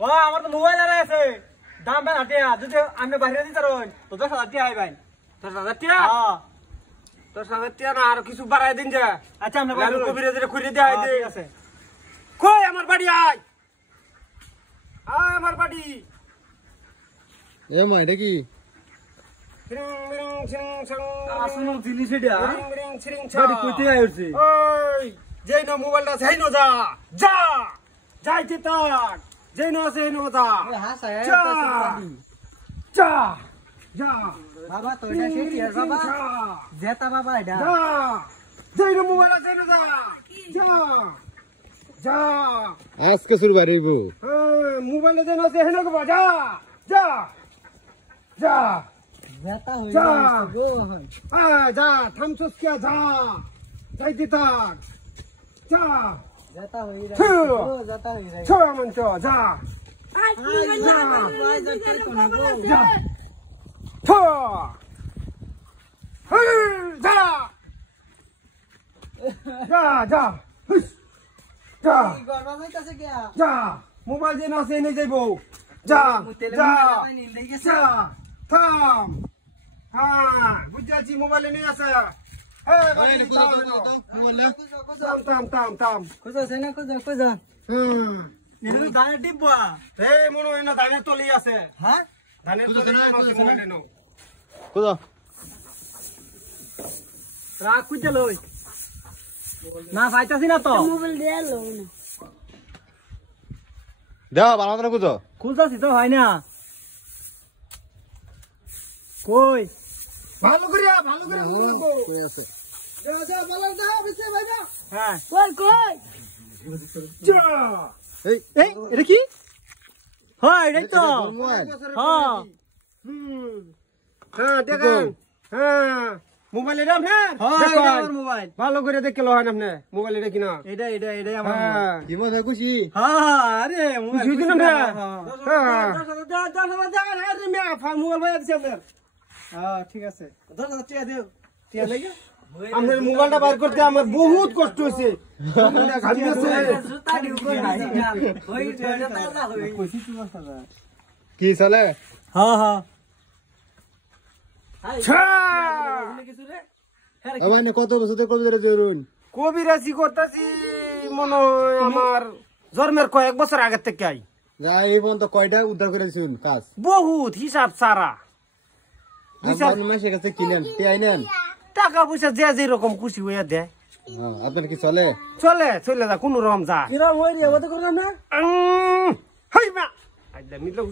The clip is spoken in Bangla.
ও আমার তো মোবাইল আর আছে দাম বেন হাটিয়া যদি আমি বাইরে দিতে রই তো 10,000 টাকা আই ভাই 10,000 টাকা হ্যাঁ 10,000 টাকা না আর কিছু বাড়াই দিন যা আচ্ছা আমরা লালু কবিরাজের খুঁড়ে দেয় দে ঠিক আছে কই আমার বাড়ি আয় আমার বাড়ি এ মা এটা কি আসলে জিনিস এটা বাড়ি কইতে আইছে ওই যেই না মোবাইলটা সেই না যা যা যাইতে তাক যেই না সেই না যা যা যা যা বাবা তো এটা সেই আর বাবা জেতা বাবা এটা যা যেই না মোবাইলটা সেই না যা যা যা আজকে শুরু বাড়িব মোবাইলে যেন সেই না গো যা যা যা জেতা হই যা গো যা থামছস কে যা যাইতে তাক যা জেতা হই রে ছু। ও জেতা হই রে ছ মঞ্চ যা যা ছ যা যা যা হুস, যা গরবা হইতাছে কি যা মোবাইল যে না সে নিয়ে যাইবো যা যা যা থাম হ্যাঁ বুঝাচ্ছি মোবাইলে নিয়ে আসে থাম থাম থাম কইছো সেনা কইছো এনে দানা টিপবা এই মনে হয় না ধানের তলি আছে হ্যাঁ ধানের তলি আছে মোবাইলে নো কোথা রাখ কইতে লই না পাইতাছি না তো মোবাইল দিয়ে লো না দেওয়া ভালো মতো কোথা খুলতাছি তো হয় না কই ভালো করে বলবো আছে যা যা বলা যা বিছে ভাই যা হ্যাঁ কই কই যা এই এই এটা কি হয় এটাই তো মোবাইল হ্যাঁ হ্যাঁ দেখেন হ্যাঁ মোবাইল এটা আপনার হ্যাঁ দেখুন। এটা আমার মোবাইল ভালো করে দেখে লো হয় না আপনি মোবাইল এটা কিনা এটাই আমার মোবাইল হ্যাঁ কি মজা খুশি হ্যাঁ আরে মোবাইল খুশি হইছেন না? হ্যাঁ হ্যাঁ ঠিক আছে 10,000 টাকা দিও টিয়া লাগে আমার মোবাইলটা বার করতে আমার বহুত কষ্ট হয়েছে ঘামি আছে জুতা দিও কই নাই ওই এটা তাজা হই কইছি তোমার সাথে কি চলে হ্যাঁ হ্যাঁ ছা! কিছু রে হ্যাঁ আমার কত বছর থেকে কত ধরে জরুন কবিরাজি করতেছি মনে হয় আমার জন্মের কয়েক বছর আগের থেকে আই যা এই পর্যন্ত কয়টা উদ্ধার করেছেন কাজ বহুত হিসাব সারা আপনার মাসের কাছে কিনেন টিআই নেন টাকা পয়সা যে যে রকম খুশি হইয়া দেয় আপনার কি চলে চলে যা কোন রকম যা কিরা হই রে ওতে করলাম না হাই মা আইলা মিটলো